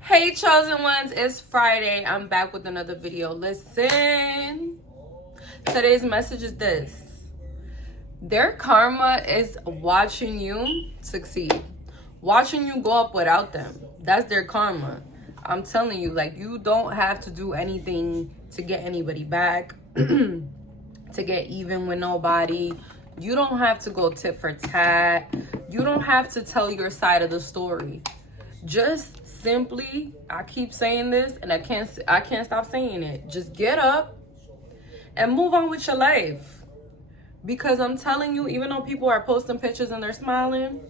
Hey chosen ones, it's Friday. I'm back with another video. Listen, today's message is this: their karma is watching you succeed, watching you go up without them. That's their karma. I'm telling you, like, you don't have to do anything to get anybody back, to get even with nobody. You don't have to go tit for tat. You don't have to tell your side of the story. Just simply, I keep saying this and I can't stop saying it. Just get up and move on with your life. Because I'm telling you, even though people are posting pictures and they're smiling,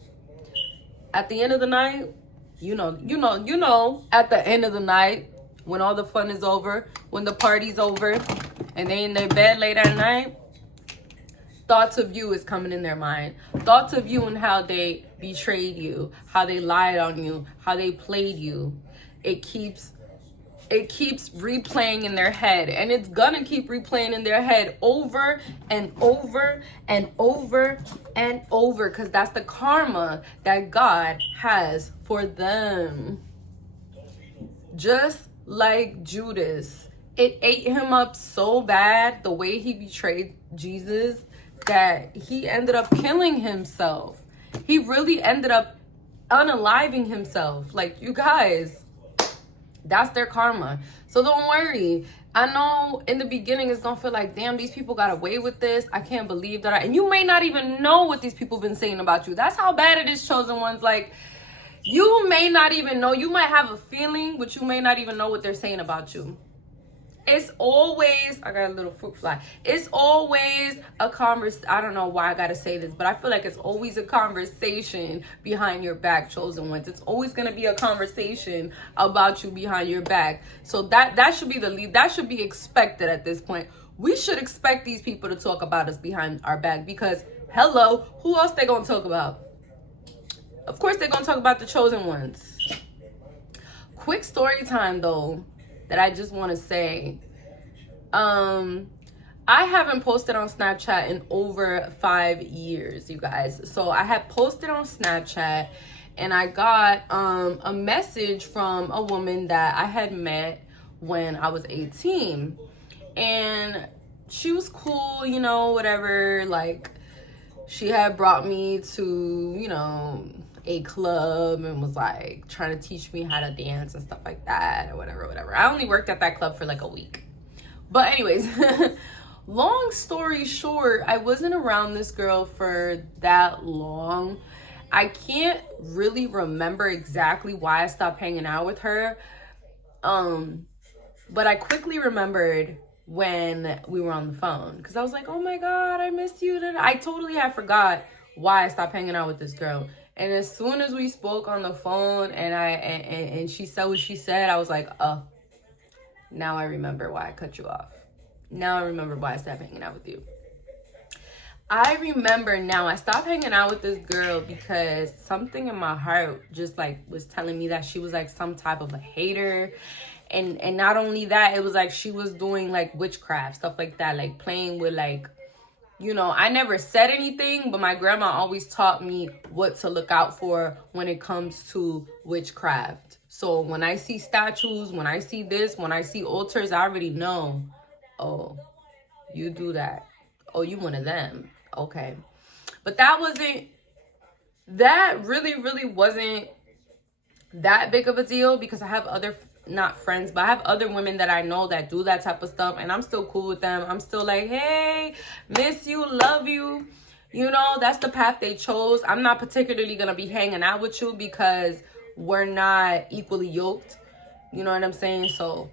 at the end of the night, you know, at the end of the night, when all the fun is over, when the party's over, and they in their bed late at night, thoughts of you is coming in their mind. Thoughts of you and how they betrayed you, how they lied on you, how they played you. It keeps replaying in their head, and it's gonna keep replaying in their head over and over and over and over, because that's the karma that God has for them. Just like Judas, it ate him up so bad, the way he betrayed Jesus, that he ended up killing himself. He really ended up unaliving himself. Like, you guys, that's their karma. So don't worry. I know in the beginning it's gonna feel like, damn, these people got away with this. I can't believe that. And you may not even know what these people been saying about you. That's how bad it is, chosen ones. Like, you may not even know. You might have a feeling, but you may not even know what they're saying about you. It's always, I got a little fruit fly. It's always a I don't know why I gotta say this, but I feel like it's always a conversation behind your back, chosen ones. It's always gonna be a conversation about you behind your back. So that should be the lead. That should be expected at this point. We should expect these people to talk about us behind our back, because hello, who else they gonna talk about? Of course they're gonna talk about the chosen ones. Quick story time though, that I just want to say. I haven't posted on Snapchat in over 5 years, you guys. So I had posted on Snapchat, and I got a message from a woman that I had met when I was 18. And she was cool, you know, whatever. Like, she had brought me to, you know, a club and was like trying to teach me how to dance and stuff like that, or whatever. I only worked at that club for like a week. But anyways, long story short, I wasn't around this girl for that long. I can't really remember exactly why I stopped hanging out with her. But I quickly remembered when we were on the phone, because I was like, oh my God, I missed you. I totally had forgot why I stopped hanging out with this girl. And as soon as we spoke on the phone and she said what she said, I was like, oh, now I remember why I cut you off. Now I remember why I stopped hanging out with you. I remember now I stopped hanging out with this girl because something in my heart just like was telling me that she was like some type of a hater. And not only that, it was like she was doing like witchcraft, stuff like that, like playing with like, you know, I never said anything, but my grandma always taught me what to look out for when it comes to witchcraft. So when I see statues, when I see this, when I see altars, I already know, oh, you do that. Oh, you one of them. Okay. But that really wasn't that big of a deal, because I have other, not friends, but I have other women that I know that do that type of stuff, and I'm still cool with them. I'm still like, hey, miss you, love you. You know, that's the path they chose. I'm not particularly gonna be hanging out with you because we're not equally yoked. You know what I'm saying? So,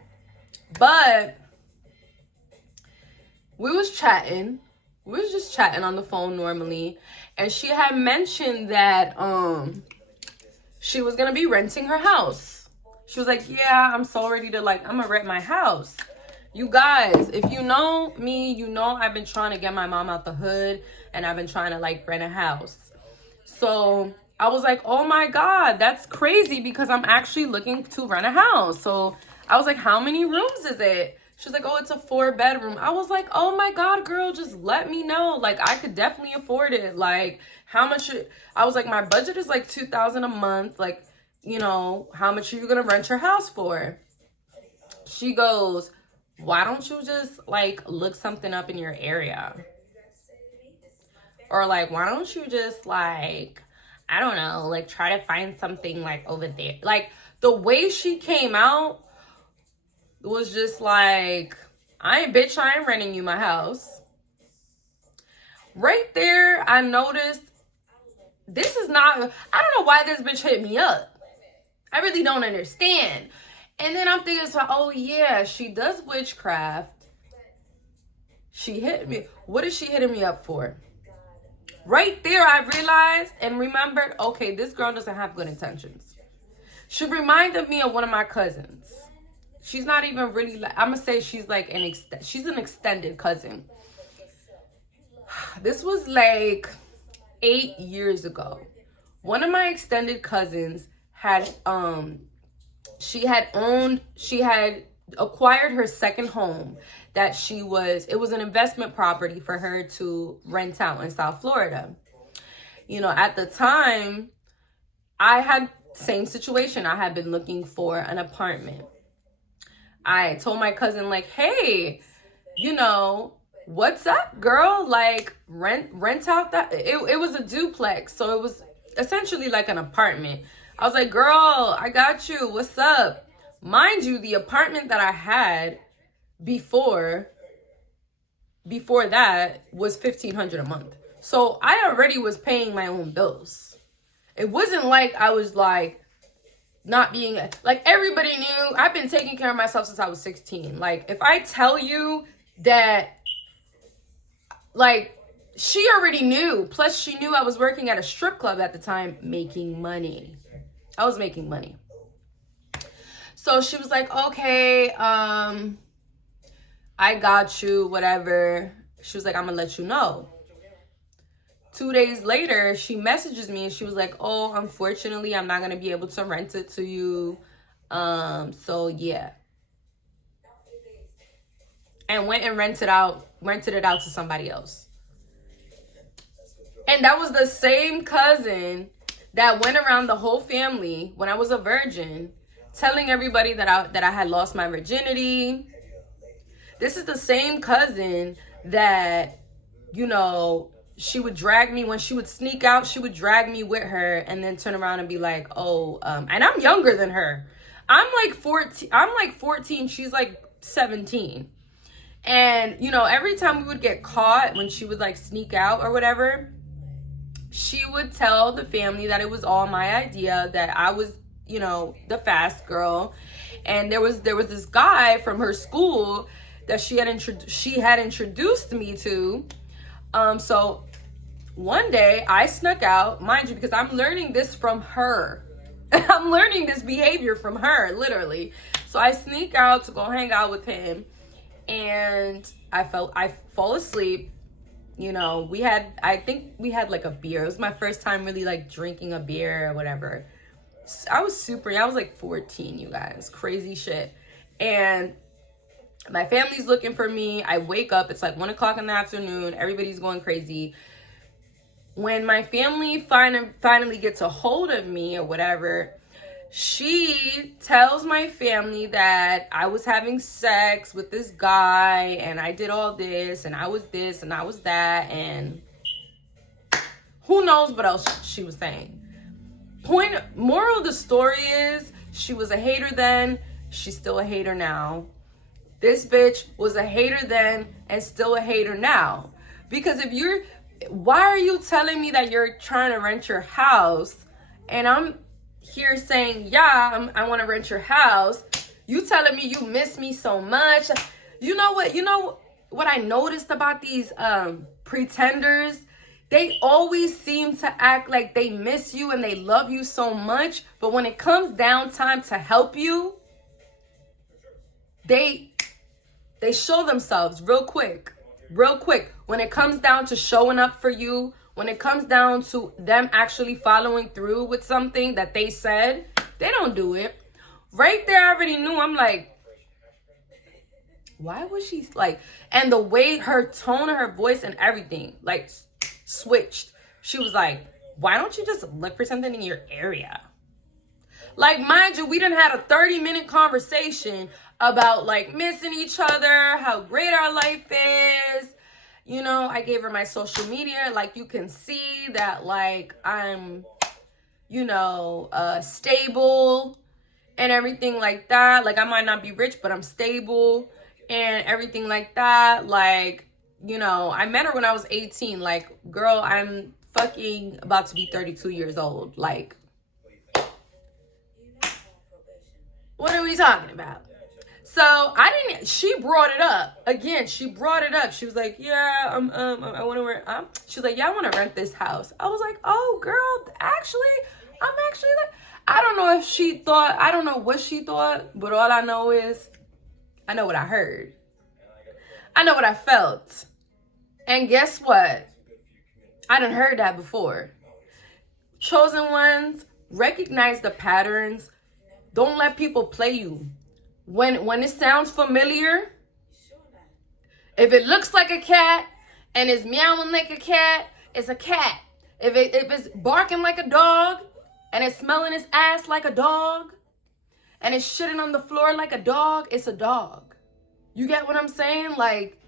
but we was chatting. We was just chatting on the phone normally, and she had mentioned that she was gonna be renting her house. She was like, yeah, I'm so ready to, like, I'm gonna rent my house. You guys, if you know me, you know I've been trying to get my mom out the hood, and I've been trying to, like, rent a house. So I was like, oh my God, that's crazy, because I'm actually looking to rent a house. So I was like, how many rooms is it? She was like, oh, it's a 4-bedroom. I was like, oh my God, girl, just let me know. Like, I could definitely afford it. Like, how much? I was like, my budget is like $2,000 a month. Like, you know, how much are you gonna rent your house for? She goes, why don't you just like look something up in your area? Or like, why don't you just like, I don't know, like try to find something like over there. Like the way she came out was just like, I ain't renting you my house. Right there, I noticed this is not, I don't know why this bitch hit me up. I really don't understand. And then I'm thinking, so, oh yeah, she does witchcraft. She hit me. What is she hitting me up for? Right there, I realized and remembered, okay, this girl doesn't have good intentions. She reminded me of one of my cousins. She's not even really, like, I'm going to say she's like she's an extended cousin. This was like 8 years ago. One of my extended cousins had, she had acquired her second home that it was an investment property for her to rent out in South Florida. You know, at the time, I had same situation. I had been looking for an apartment. I told my cousin, like, hey, you know, what's up, girl? Like, rent out that. It was a duplex, so it was essentially like an apartment. I was like, girl, I got you. What's up? Mind you, the apartment that I had before that was $1,500 a month. So I already was paying my own bills. It wasn't like I was like not being, like, everybody knew I've been taking care of myself since I was 16. Like, if I tell you that, like, she already knew. Plus, she knew I was working at a strip club at the time, making money. I was making money. So she was like, okay, I got you, whatever. She was like, I'm gonna let you know. 2 days later, she messages me and she was like, oh, unfortunately, I'm not gonna be able to rent it to you. So yeah. And went and rented it out to somebody else. And that was the same cousin that went around the whole family when I was a virgin, telling everybody that I had lost my virginity. This is the same cousin that, you know, she would drag me when she would sneak out. She would drag me with her and then turn around and be like, oh, and I'm younger than her. I'm like 14. She's like 17. And, you know, every time we would get caught when she would like sneak out or whatever, she would tell the family that it was all my idea, that I was, you know, the fast girl. And there was this guy from her school that she had introduced me to. So one day I snuck out, mind you, because I'm learning this from her. I'm learning this behavior from her, literally. So I sneak out to go hang out with him, and I fall asleep. You know, I think we had like a beer. It was my first time really like drinking a beer or whatever. I was super young. I was like 14, you guys. Crazy shit. And my family's looking for me. I wake up. It's like 1 o'clock in the afternoon. Everybody's going crazy. When my family finally gets a hold of me or whatever, she tells my family that I was having sex with this guy and I did all this and I was this and I was that, and who knows what else she was saying. Moral of the story is, she was a hater then, she's still a hater now. This bitch was a hater then and still a hater now. Because why are you telling me that you're trying to rent your house and I'm here saying, yeah, I want to rent your house. You telling me you miss me so much. You know what I noticed about these pretenders? They always seem to act like they miss you and they love you so much, but when it comes down time to help you, they show themselves real quick. When it comes down to showing up for you, when it comes down to them actually following through with something that they said, they don't do it. Right there, I already knew. I'm like, why was she like, and the way her tone of her voice and everything like switched. She was like, why don't you just look for something in your area? Like, mind you, we done had a 30-minute conversation about, like, missing each other, how great our life is. You know, I gave her my social media. Like, you can see that, like, I'm, you know, stable and everything like that. Like, I might not be rich, but I'm stable and everything like that. Like, you know, I met her when I was 18. Like, girl, I'm fucking about to be 32 years old. Like, what are we talking about? So she brought it up. Again, she brought it up. She was like, yeah, I want to rent. She was like, yeah, I want to rent this house. I was like, oh, girl, actually, I'm actually like, I don't know if she thought, I don't know what she thought, but all I know is, I know what I heard. I know what I felt. And guess what? I done heard that before. Chosen ones, recognize the patterns. Don't let people play you. When it sounds familiar, if it looks like a cat and is meowing like a cat, it's a cat. If it's barking like a dog and it's smelling its ass like a dog and it's shitting on the floor like a dog, it's a dog. You get what I'm saying? Like,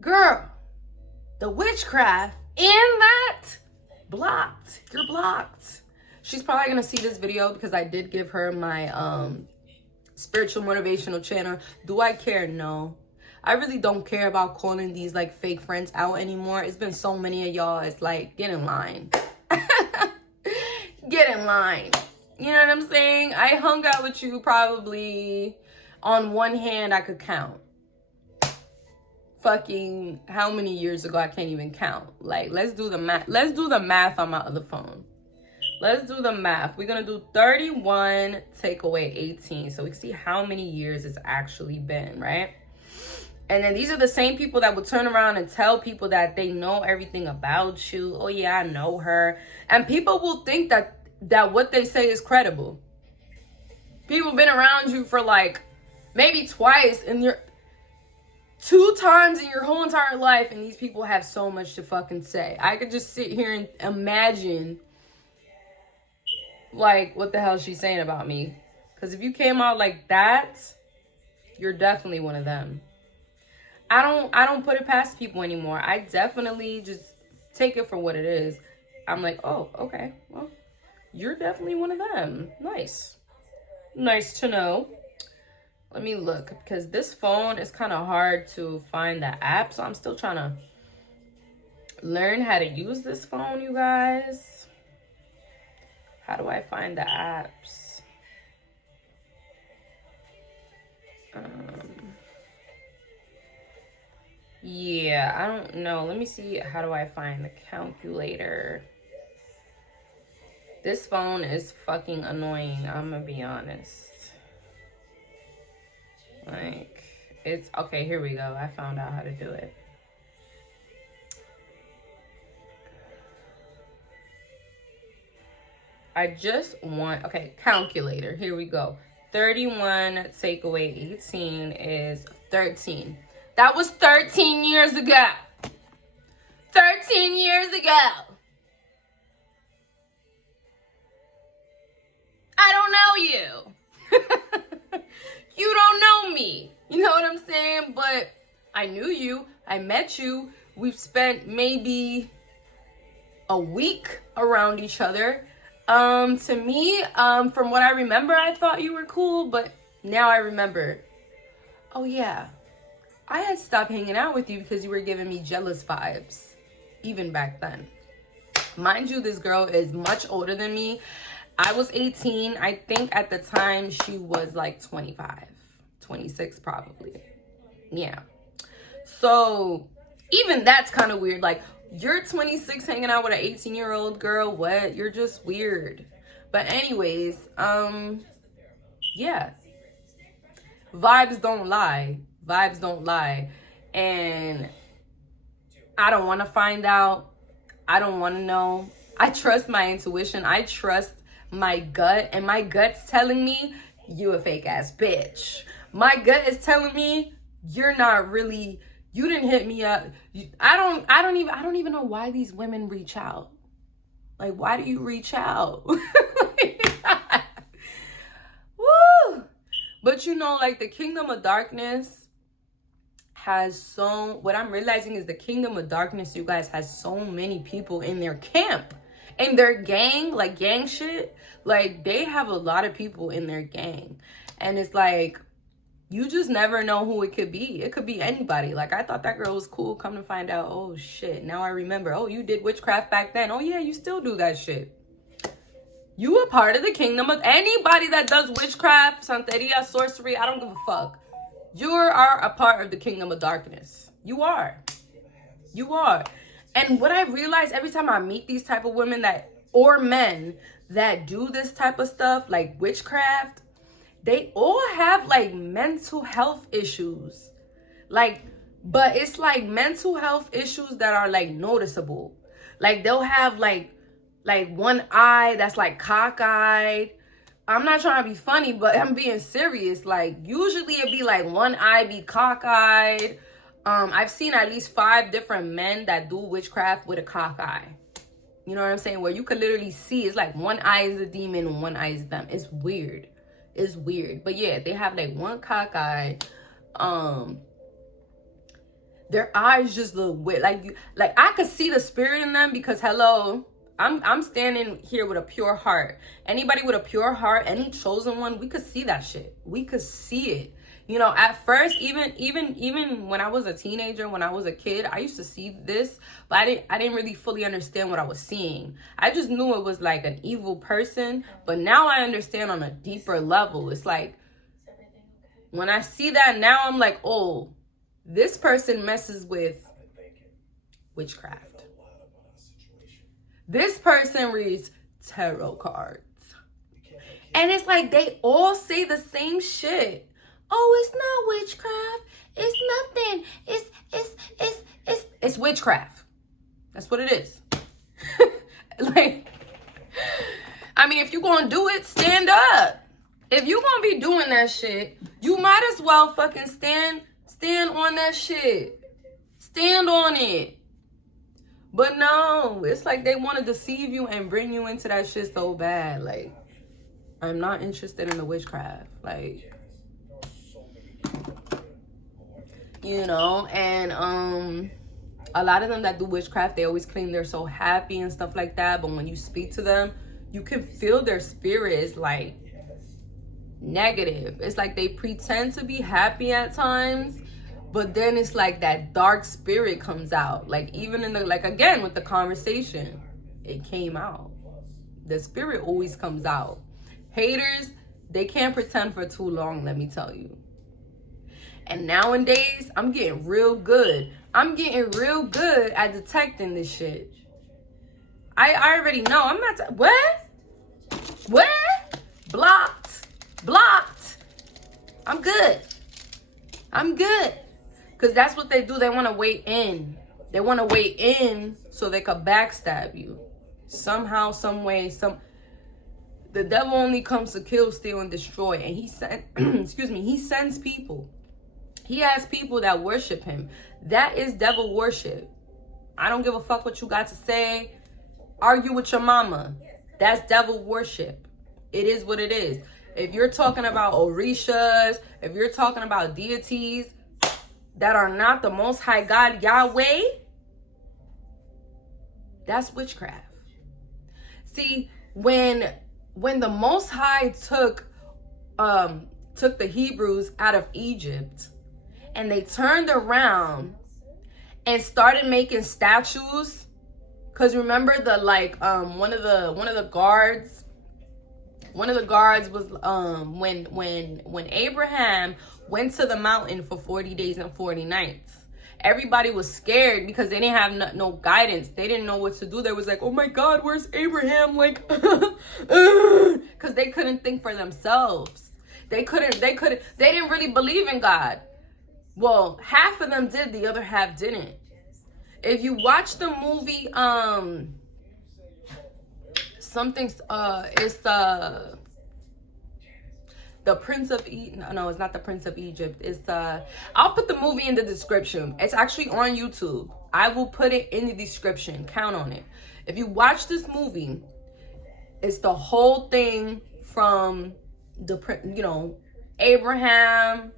girl, the witchcraft in that, blocked. You're blocked. She's probably gonna see this video because I did give her my spiritual motivational channel. Do I care? No. I really don't care about calling these like fake friends out anymore. It's been so many of y'all. It's like, get in line. Get in line. You know what I'm saying? I hung out with you probably on one hand I could count. Fucking how many years ago? I can't even count. Like, let's do the math. Let's do the math on my other phone. Let's do the math. We're going to do 31, take away 18. So we can see how many years it's actually been, right? And then these are the same people that will turn around and tell people that they know everything about you. Oh, yeah, I know her. And people will think that what they say is credible. People been around you for like maybe twice in your 2 times in your whole entire life. And these people have so much to fucking say. I could just sit here and imagine like, what the hell is she saying about me? Because if you came out like that, you're definitely one of them. I don't put it past people anymore. I definitely just take it for what it is. I'm like, oh, okay. Well, you're definitely one of them. Nice. Nice to know. Let me look. Because this phone is kind of hard to find the app. So I'm still trying to learn how to use this phone, you guys. How do I find the apps? Yeah, I don't know. Let me see. How do I find the calculator? This phone is fucking annoying. I'm gonna be honest. Like, it's okay. Here we go. I found out how to do it. I just want, okay, calculator. Here we go. 31 take away 18 is 13. That was 13 years ago. 13 years ago. I don't know you. You don't know me. You know what I'm saying? But I knew you. I met you. We've spent maybe a week around each other. To me, from what I remember, I thought you were cool, but now I remember, oh yeah, I had stopped hanging out with you because you were giving me jealous vibes, even back then. Mind you, this girl is much older than me. I was 18. I think at the time she was like 25, 26 probably. Yeah. So even that's kind of weird. Like, you're 26 hanging out with an 18-year-old girl. What? You're just weird. But anyways, yeah. Vibes don't lie. Vibes don't lie. And I don't want to find out. I don't want to know. I trust my intuition. I trust my gut. And my gut's telling me, you a fake ass bitch. My gut is telling me, you're not really... You didn't hit me up. I don't even know why these women reach out. Like, why do you reach out? But you know, like the Kingdom of Darkness has what I'm realizing is the Kingdom of Darkness, you guys, has so many people in their camp, in their gang, like gang shit. Like they have a lot of people in their gang. And it's like, you just never know who it could be. It could be anybody. Like, I thought that girl was cool. Come to find out, oh, shit. Now I remember. Oh, you did witchcraft back then. Oh, yeah, you still do that shit. You a part of the kingdom of anybody that does witchcraft, santeria, sorcery. I don't give a fuck. You are a part of the kingdom of darkness. You are. You are. And what I realize every time I meet these type of women or men that do this type of stuff, like witchcraft, they all have like mental health issues. Like, but it's like mental health issues that are like noticeable. Like they'll have like one eye that's like cockeyed. I'm not trying to be funny, but I'm being serious. Like usually it'd be like one eye be cockeyed. I've seen at least 5 different men that do witchcraft with a cock eye. You know what I'm saying? Where you could literally see it's like one eye is a demon and one eye is them. It's weird. It's weird. But yeah, they have like one cock eye. Their eyes just look weird. Like I could see the spirit in them because hello, I'm standing here with a pure heart. Anybody with a pure heart, any chosen one, we could see that shit. We could see it. You know, at first, even when I was a teenager, when I was a kid, I used to see this, but I didn't really fully understand what I was seeing. I just knew it was like an evil person, but now I understand on a deeper level. It's like, when I see that now, I'm like, oh, this person messes with witchcraft. This person reads tarot cards. And it's like, they all say the same shit. Oh, it's not witchcraft. It's nothing. It's witchcraft. That's what it is. Like, I mean, if you're gonna do it, stand up. If you're gonna be doing that shit, you might as well fucking stand on that shit. Stand on it. But no, it's like they want to deceive you and bring you into that shit so bad. Like, I'm not interested in the witchcraft. Like, you know, and a lot of them that do witchcraft, they always claim they're so happy and stuff like that, but when you speak to them, you can feel their spirit is like negative. It's like they pretend to be happy at times, but then it's like that dark spirit comes out. Like even in the, like again with the conversation, it came out. The spirit always comes out. Haters, they can't pretend for too long, let me tell you. And nowadays, I'm getting real good. I'm getting real good at detecting this shit. I already know. I'm not... What? Blocked. I'm good. Because that's what they do. They want to wait in. They want to wait in so they could backstab you. Somehow, some way, the devil only comes to kill, steal, and destroy. And he sends people. He has people that worship him. That is devil worship. I don't give a fuck what you got to say. Argue with your mama. That's devil worship. It is what it is. If you're talking about orishas, if you're talking about deities that are not the Most High God, Yahweh, that's witchcraft. See, when the Most High took the Hebrews out of Egypt, and they turned around and started making statues, cause remember the one of the guards was when Abraham went to the mountain for 40 days and 40 nights. Everybody was scared because they didn't have no guidance. They didn't know what to do. They was like, oh my God, where's Abraham? Like, because they couldn't think for themselves. They didn't really believe in God. Well, half of them did, the other half didn't. If you watch the movie, it's the Prince of Egypt. No, it's not the Prince of Egypt. It's I'll put the movie in the description. It's actually on YouTube. I will put it in the description. Count on it. If you watch this movie, it's the whole thing from Abraham,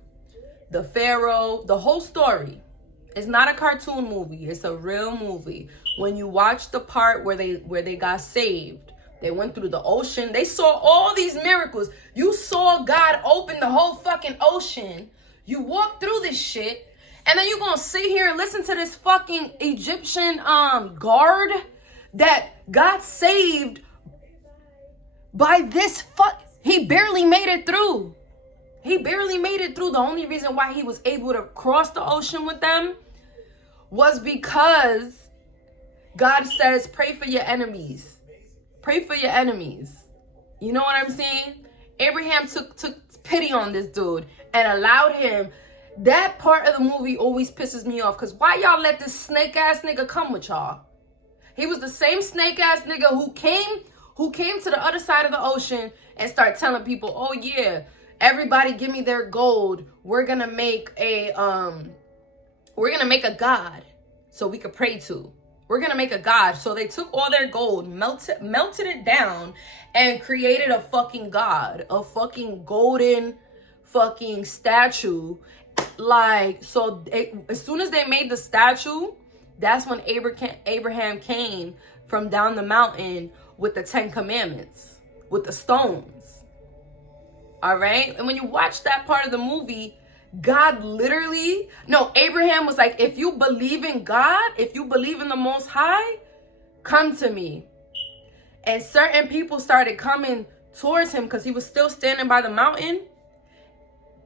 the Pharaoh, the whole story. It's not a cartoon movie. It's a real movie. When you watch the part where they got saved, they went through the ocean. They saw all these miracles. You saw God open the whole fucking ocean. You walk through this shit, and then you gonna sit here and listen to this fucking Egyptian guard that got saved by this he barely made it through. He barely made it through. The only reason why he was able to cross the ocean with them was because God says, pray for your enemies. Pray for your enemies. You know what I'm saying? Abraham took pity on this dude and allowed him. That part of the movie always pisses me off, because why y'all let this snake ass nigga come with y'all? He was the same snake ass nigga who came to the other side of the ocean and started telling people, oh yeah, everybody give me their gold. We're gonna make a god so we could pray to. We're gonna make a god. So they took all their gold, melted it down, and created a fucking god, a fucking golden fucking statue. Like, so as soon as they made the statue, that's when Abraham came from down the mountain with the 10 commandments, with the stones. All right. And when you watch that part of the movie, Abraham was like, if you believe in God, if you believe in the Most High, come to me. And certain people started coming towards him because he was still standing by the mountain.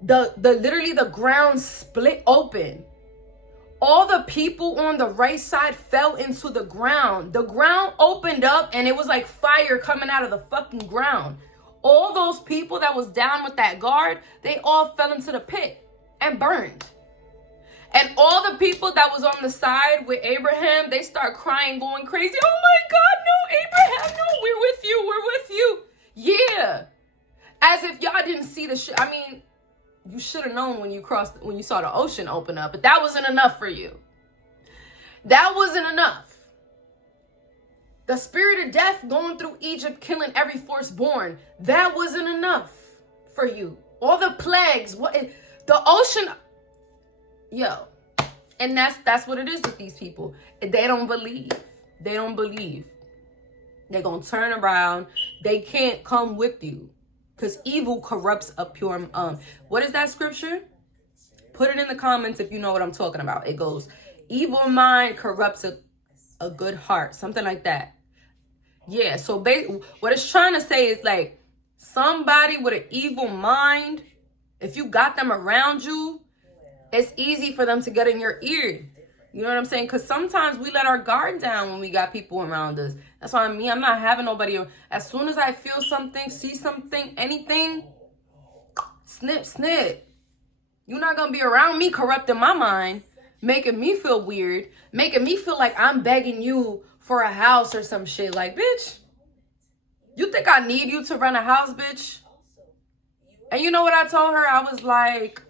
The ground split open. All the people on the right side fell into the ground. The ground opened up and it was like fire coming out of the fucking ground. All those people that was down with that guard, they all fell into the pit and burned. And all the people that was on the side with Abraham, they start crying, going crazy. Oh my God, no, Abraham, no, we're with you. Yeah. As if y'all didn't see the shit. I mean, you should have known when you saw the ocean open up, but that wasn't enough for you. That wasn't enough. The spirit of death going through Egypt, killing every firstborn, that wasn't enough for you. All the plagues, the ocean, yo. And that's what it is with these people. They don't believe. They don't believe. They're going to turn around. They can't come with you. Because evil corrupts a pure, what is that scripture? Put it in the comments if you know what I'm talking about. It goes, evil mind corrupts a good heart. Something like that. Yeah, so what it's trying to say is like, somebody with an evil mind, if you got them around you, it's easy for them to get in your ear. You know what I'm saying? Because sometimes we let our guard down when we got people around us. That's why I'm not having nobody. As soon as I feel something, see something, anything, snip, snip. You're not going to be around me corrupting my mind, making me feel weird, making me feel like I'm begging you for a house or some shit. Like, bitch, you think I need you to run a house, bitch? And you know what I told her? I was like,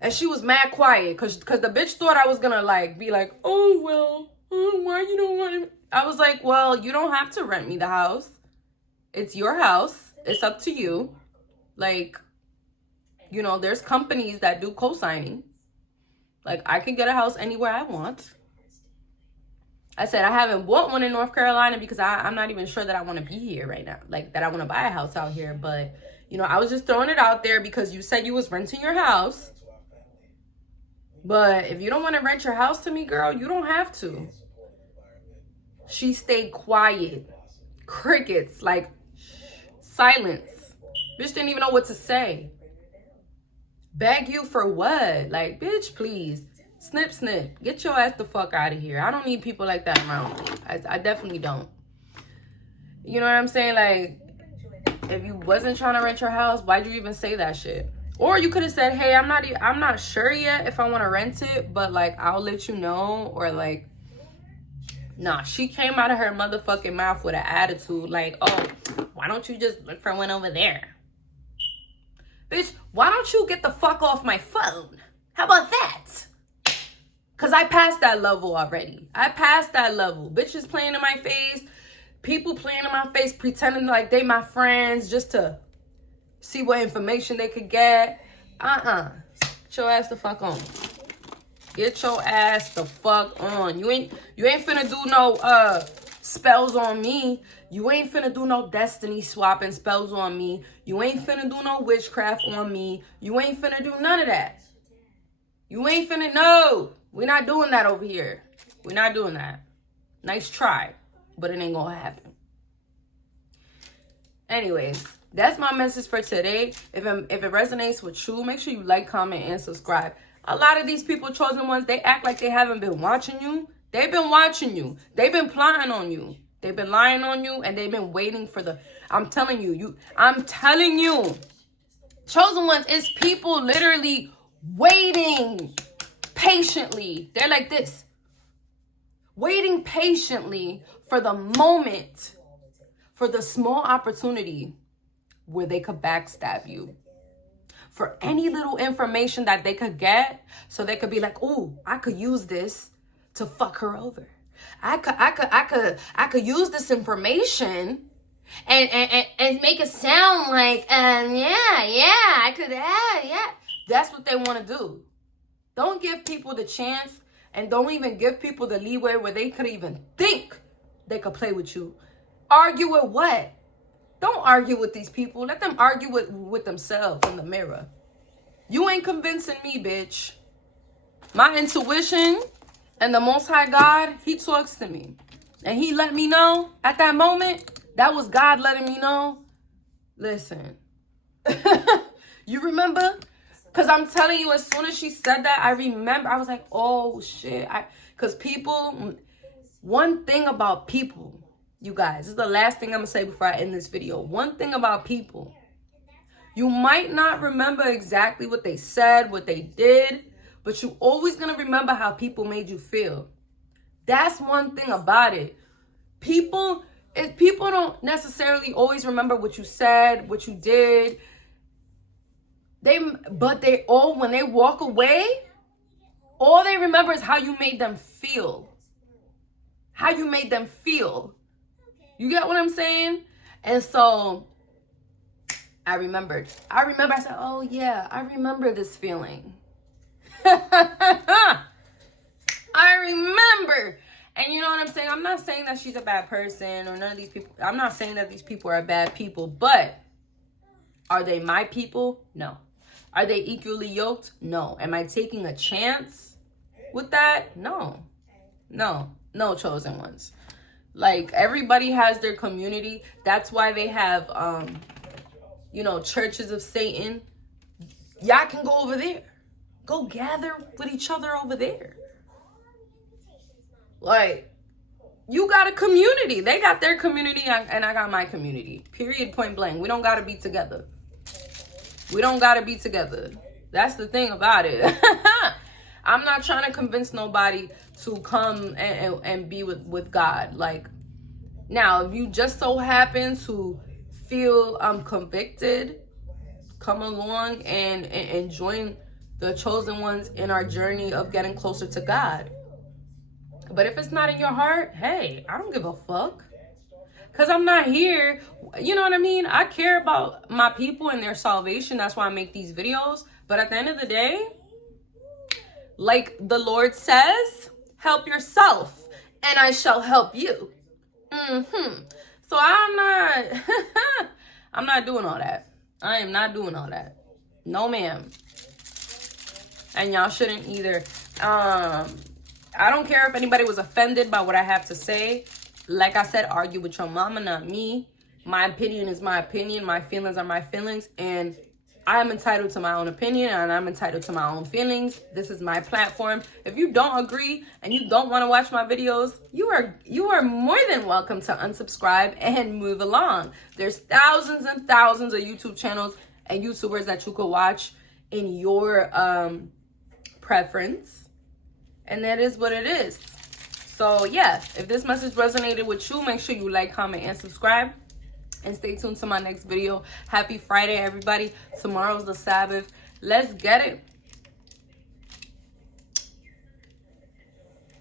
and she was mad quiet because the bitch thought I was going to like be like, oh, well, why you don't want to? I was like, well, you don't have to rent me the house. It's your house. It's up to you. Like, you know, there's companies that do co-signing. Like, I can get a house anywhere I want. I said I haven't bought one in North Carolina because I'm not even sure that I want to be here right now. Like, that I want to buy a house out here. But, you know, I was just throwing it out there because you said you was renting your house. But if you don't want to rent your house to me, girl, you don't have to. She stayed quiet. Crickets, like silence. Bitch didn't even know what to say. Beg you for what? Like, bitch, please. Snip, snip. Get your ass the fuck out of here. I don't need people like that around me. I definitely don't. You know what I'm saying? Like, if you wasn't trying to rent your house, why'd you even say that shit? Or you could have said, hey, I'm not sure yet if I want to rent it, but like, I'll let you know. Or like, nah, she came out of her motherfucking mouth with an attitude like, oh, why don't you just look for one over there? Bitch, why don't you get the fuck off my phone? How about that? Because I passed that level already. I passed that level. Bitches playing in my face. People playing in my face, pretending like they my friends just to see what information they could get. Get your ass the fuck on. Get your ass the fuck on. You ain't finna do no spells on me. You ain't finna do no destiny swapping spells on me. You ain't finna do no witchcraft on me. You ain't finna do none of that. You ain't finna, no. We're not doing that over here. We're not doing that. Nice try, but it ain't gonna happen. Anyways, that's my message for today. If it resonates with you, make sure you like, comment, and subscribe. A lot of these people, chosen ones, they act like they haven't been watching you. They've been watching you. They've been plotting on you. They've been lying on you, and they've been waiting for the... I'm telling you. Chosen ones is people literally waiting patiently. They're like this. Waiting patiently for the moment, for the small opportunity where they could backstab you. For any little information that they could get, so they could be like, "Oh, I could use this to fuck her over. I could use this information and make it sound like, I could, yeah." That's what they want to do. Don't give people the chance, and don't even give people the leeway where they could even think they could play with you. Argue with what? Don't argue with these people. Let them argue with themselves in the mirror. You ain't convincing me, bitch. My intuition and the Most High God, he talks to me. And he let me know at that moment, that was God letting me know. Listen. You remember? Because I'm telling you, as soon as she said that, I remember. I was like, oh, shit. Because people, one thing about people, you guys, this is the last thing I'm going to say before I end this video. One thing about people, you might not remember exactly what they said, what they did, but you always going to remember how people made you feel. That's one thing about it. People don't necessarily always remember what you said, what you did. But when they walk away, all they remember is how you made them feel. How you made them feel. You get what I'm saying? And so I remembered. I said, oh yeah, I remember this feeling. I remember. And you know what I'm saying? I'm not saying that she's a bad person or none of these people. I'm not saying that these people are bad people, but are they my people? No. Are they equally yoked? No. Am I taking a chance with that? No. No, chosen ones. Like, everybody has their community. That's why they have, churches of Satan. Y'all can go over there. Go gather with each other over there. Like, you got a community. They got their community and I got my community. Period, point blank. We don't got to be together. We don't got to be together. That's the thing about it. I'm not trying to convince nobody to come and be with God. Like, now, if you just so happen to feel convicted, come along and join the chosen ones in our journey of getting closer to God. But if it's not in your heart, hey, I don't give a fuck. Because I'm not here. You know what I mean? I care about my people and their salvation. That's why I make these videos. But at the end of the day, like the Lord says, help yourself and I shall help you. So I'm not doing all that. I am not doing all that. No, ma'am. And y'all shouldn't either. I don't care if anybody was offended by what I have to say. Like I said, argue with your mama, not me. My opinion is my opinion. My feelings are my feelings. And I'm entitled to my own opinion and I'm entitled to my own feelings. This is my platform. If you don't agree and you don't want to watch my videos, you are more than welcome to unsubscribe and move along. There's thousands and thousands of YouTube channels and YouTubers that you could watch in your preference. And that is what it is. So yeah, if this message resonated with you, make sure you like, comment, and subscribe. And stay tuned to my next video. Happy Friday, everybody. Tomorrow's the Sabbath. Let's get it.